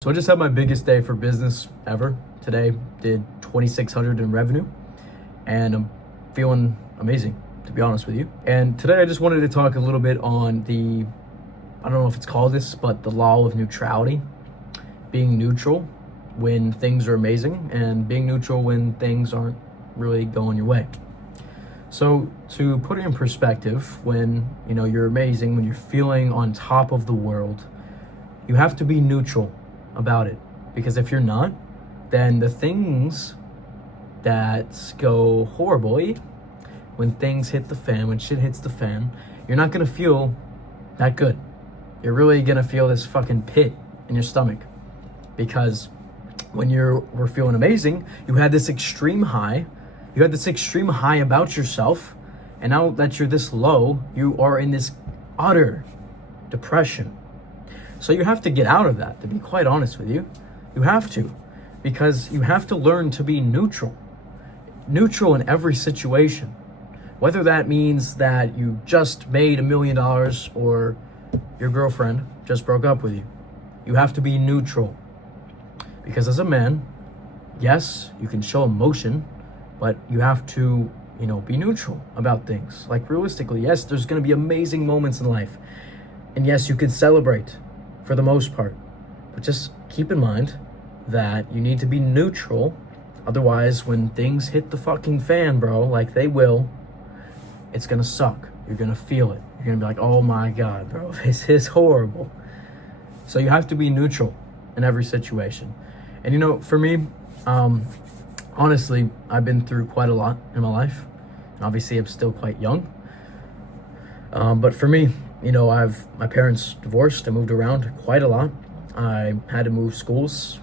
So I just had my biggest day for business ever. Today did 2,600 in revenue and I'm feeling amazing, to be honest with you. And today I just wanted to talk a little bit on I don't know if it's called this, but the law of neutrality. Being neutral when things are amazing and being neutral when things aren't really going your way. So to put it in perspective, when you're amazing, when you're feeling on top of the world, you have to be neutral about it, because if you're not, then the things that go horribly, when things hit the fan, when shit hits the fan, you're not gonna feel that good. You're really gonna feel this fucking pit in your stomach, because when we're feeling amazing, you had this extreme high about yourself, and now that you're this low, you are in this utter depression. So you have to get out of that, to be quite honest with you. You have to, because you have to learn to be neutral in every situation. Whether that means that you just made $1 million or your girlfriend just broke up with you. You have to be neutral. Because as a man, yes, you can show emotion, but you have to, be neutral about things. Like realistically, yes, there's gonna be amazing moments in life. And yes, you can celebrate for the most part, but just keep in mind that you need to be neutral. Otherwise, when things hit the fucking fan, bro, like they will, it's gonna suck. You're gonna feel it. You're gonna be like, oh my God, bro, this is horrible. So you have to be neutral in every situation. And for me, honestly, I've been through quite a lot in my life. And obviously I'm still quite young. But for me, my parents divorced. I moved around quite a lot. I had to move schools,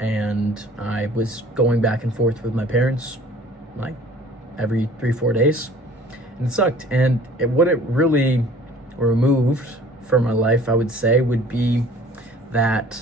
and I was going back and forth with my parents like every 3-4 days, and it sucked. And what it really removed from my life, I would say, would be that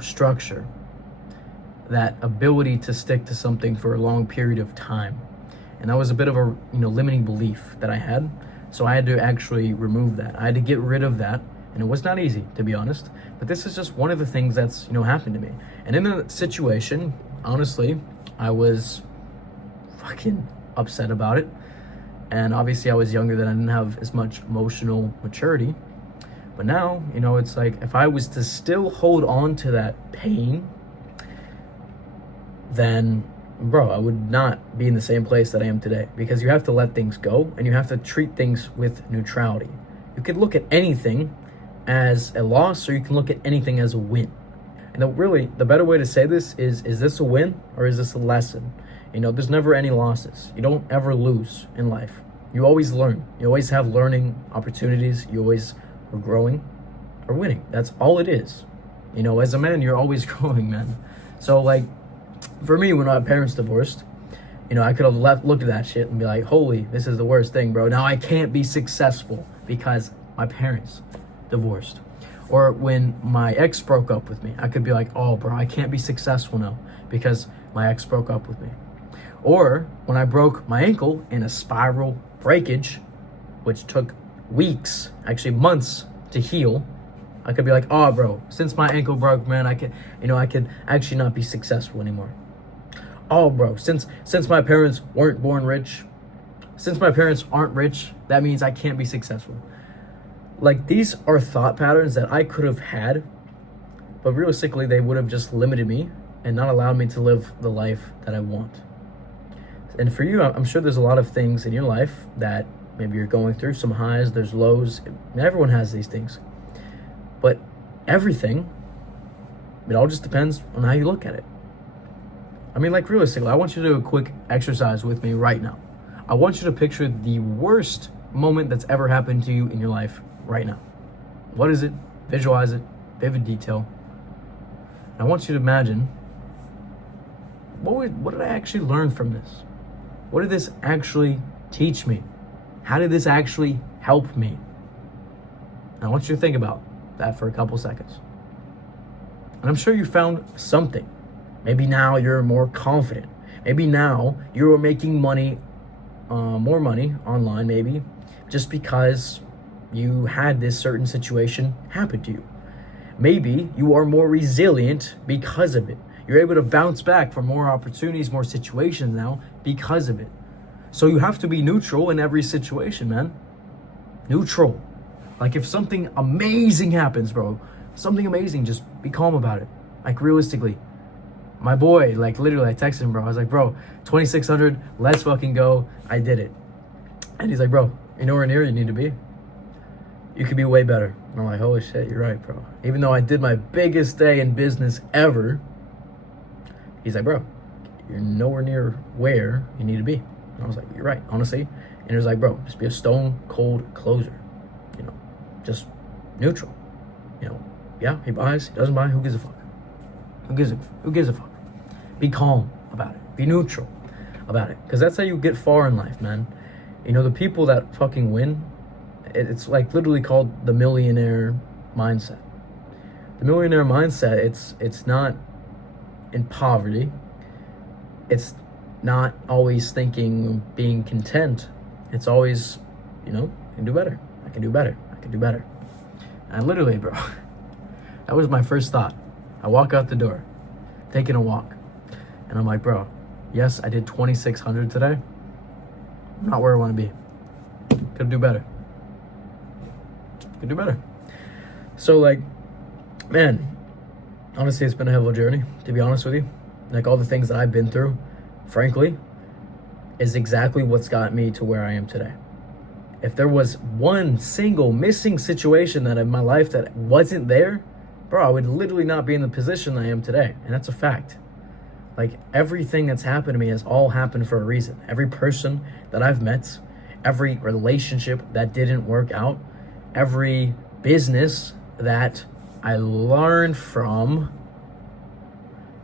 structure, that ability to stick to something for a long period of time. And that was a bit of a limiting belief that I had. So I had to actually remove that. I had to get rid of that. And it was not easy, to be honest. But this is just one of the things that's, happened to me. And in the situation, honestly, I was fucking upset about it. And obviously I was younger, then I didn't have as much emotional maturity. But now, it's like, if I was to still hold on to that pain, then bro, I would not be in the same place that I am today, because you have to let things go and you have to treat things with neutrality. You could look at anything as a loss, or you can look at anything as a win. And the better way to say this is this a win or is this a lesson? There's never any losses. You don't ever lose in life. You always learn. You always have learning opportunities. You always are growing or winning. That's all it is. As a man, you're always growing, man. So for me, when my parents divorced, I could have looked at that shit and be like, holy, this is the worst thing, bro. Now I can't be successful because my parents divorced. Or when my ex broke up with me, I could be like, oh, bro, I can't be successful now because my ex broke up with me. Or when I broke my ankle in a spiral breakage, which took weeks, actually months to heal, I could be like, oh, bro, since my ankle broke, man, I could actually not be successful anymore. Oh, bro, since my parents weren't born rich, since my parents aren't rich, that means I can't be successful. These are thought patterns that I could have had, but realistically, they would have just limited me and not allowed me to live the life that I want. And for you, I'm sure there's a lot of things in your life that maybe you're going through, some highs, there's lows. Everyone has these things. But everything, it all just depends on how you look at it. Realistically, I want you to do a quick exercise with me right now. I want you to picture the worst moment that's ever happened to you in your life right now. What is it? Visualize it, vivid detail. I want you to imagine, what did I actually learn from this? What did this actually teach me? How did this actually help me? And I want you to think about that for a couple seconds. And I'm sure you found something. Maybe now you're more confident. Maybe now you're making money, more money online, maybe, just because you had this certain situation happen to you. maybe you are more resilient because of it. You're able to bounce back from more opportunities, more situations now because of it. So you have to be neutral in every situation, man. Neutral. Like if something amazing happens, bro, something amazing, just be calm about it. Like realistically. My boy, like literally I texted him, bro. I was like, bro, 2,600, let's fucking go. I did it. And he's like, bro, you're nowhere near you need to be. You could be way better. And I'm like, holy shit, you're right, bro. Even though I did my biggest day in business ever, he's like, bro, you're nowhere near where you need to be. And I was like, you're right, honestly. And he was like, bro, just be a stone cold closer. You know, just neutral. You know, yeah, he buys, he doesn't buy, who gives a fuck? Who gives a fuck? Be calm about it. Be neutral about it. Because that's how you get far in life, man. You know, the people that fucking win, it's like literally called the millionaire mindset. The millionaire mindset, it's not in poverty. It's not always thinking being content. It's always, you know, I can do better. I can do better. I can do better. And literally, bro, that was my first thought. I walk out the door, taking a walk, and I'm like, bro, yes, I did 2,600 today. I'm not where I want to be. Could do better. Could do better. So like, man, honestly, it's been a hell of a journey, to be honest with you. Like all the things that I've been through, frankly, is exactly what's got me to where I am today. If there was one single missing situation that in my life that wasn't there, bro, I would literally not be in the position I am today. And that's a fact. Like everything that's happened to me has all happened for a reason. Every person that I've met, every relationship that didn't work out, every business that I learned from,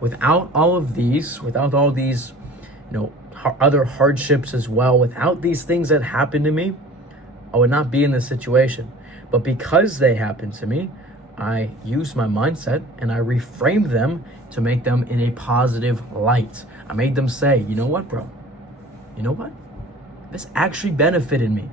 without all these, you know, other hardships as well, without these things that happened to me, I would not be in this situation. But because they happened to me, I used my mindset and I reframed them to make them in a positive light. I made them say, you know what, bro? You know what? This actually benefited me.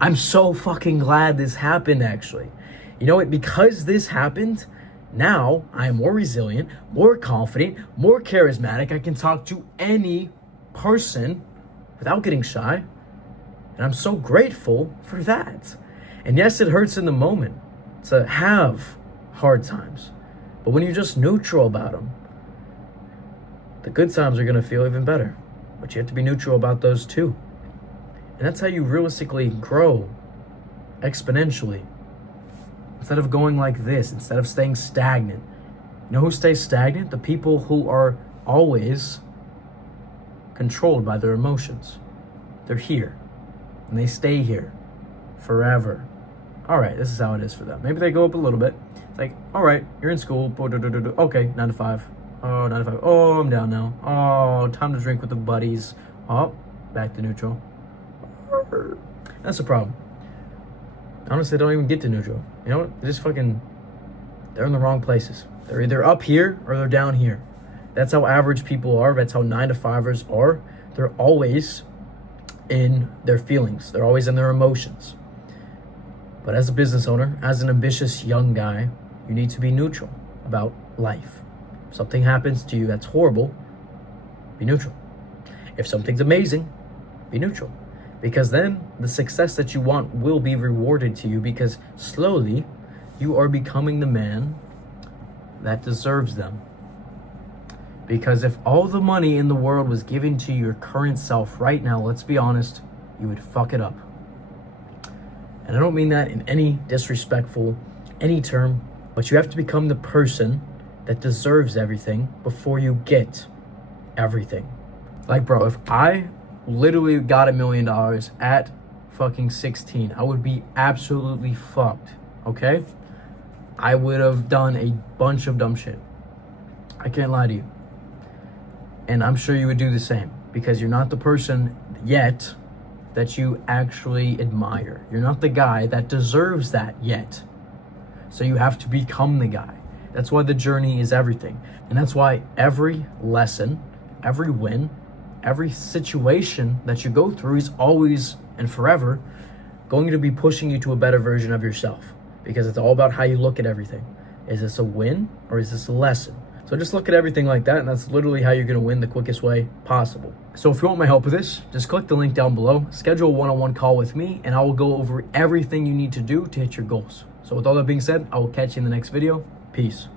I'm so fucking glad this happened, actually. You know what? Because this happened, now I am more resilient, more confident, more charismatic. I can talk to any person without getting shy. And I'm so grateful for that. And yes, it hurts in the moment to have hard times. But when you're just neutral about them, the good times are going to feel even better. But you have to be neutral about those too. And that's how you realistically grow exponentially. Instead of going like this, instead of staying stagnant. You know who stays stagnant? The people who are always controlled by their emotions. They're here. And they stay here forever. All right, this is how it is for them. Maybe they go up a little bit. It's like, all right, you're in school. Okay, 9 to 5. Oh, 9 to 5. Oh, I'm down now. Oh, time to drink with the buddies. Oh, back to neutral. That's the problem. Honestly, they don't even get to neutral. You know what? They're in the wrong places. They're either up here or they're down here. That's how average people are. That's how 9 to 5ers are. They're always in their feelings. They're always in their emotions. But as a business owner, as an ambitious young guy, you need to be neutral about life. If something happens to you that's horrible, be neutral. If something's amazing, be neutral. Because then the success that you want will be rewarded to you, because slowly you are becoming the man that deserves them. Because if all the money in the world was given to your current self right now, let's be honest, you would fuck it up. And I don't mean that in any disrespectful, any term, but you have to become the person that deserves everything before you get everything. Like, bro, if I literally got $1 million at fucking 16, I would be absolutely fucked, okay? I would have done a bunch of dumb shit. I can't lie to you. And I'm sure you would do the same, because you're not the person yet that you actually admire. You're not the guy that deserves that yet. So you have to become the guy. That's why the journey is everything. And that's why every lesson, every win, every situation that you go through is always and forever going to be pushing you to a better version of yourself. Because it's all about how you look at everything. Is this a win or is this a lesson? So just look at everything like that, and that's literally how you're gonna win the quickest way possible. So if you want my help with this, just click the link down below, schedule a one-on-one call with me, and I will go over everything you need to do to hit your goals. So with all that being said, I will catch you in the next video. Peace.